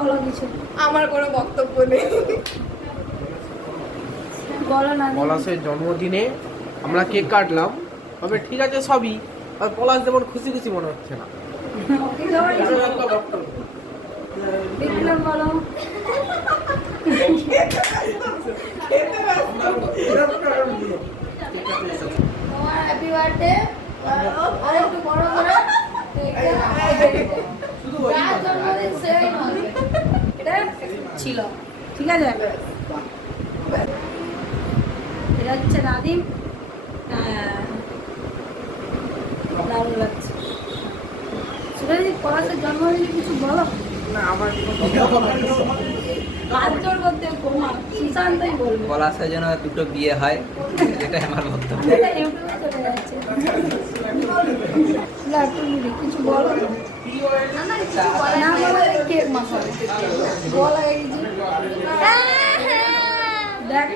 বলো কিছু। আমার কোনো বক্তব্য নেই। বলো না। পলাশের জন্মদিনে আমরা কেক কাটলাম, তবে ঠিক আছে সবই, আর পলাশ যেমন খুশি খুশি মনে হচ্ছে না। বিপ্লব বলো। তোমার হ্যাপি বার্থডে, আর একটু বড় করে যার জন্মদিন সেই নয়, এটা ছিল, ঠিক আছে। এটা হচ্ছে নাদিম। দারুণ লাগছে। সেটা যদি পলাশের জন্মদিনে কিছু বলো না আমার কাজর করতে ঘুমা সুশান্তই বলবে। পলাশের জন্য দুটো বিয়ে হয়, এটাই আমার বক্তব্য। এটা ইউটিউবে চলে যাচ্ছে। না তুমি কিছু বলো না। না বলে কেক মাখাবে, বলা কিছু দেখ।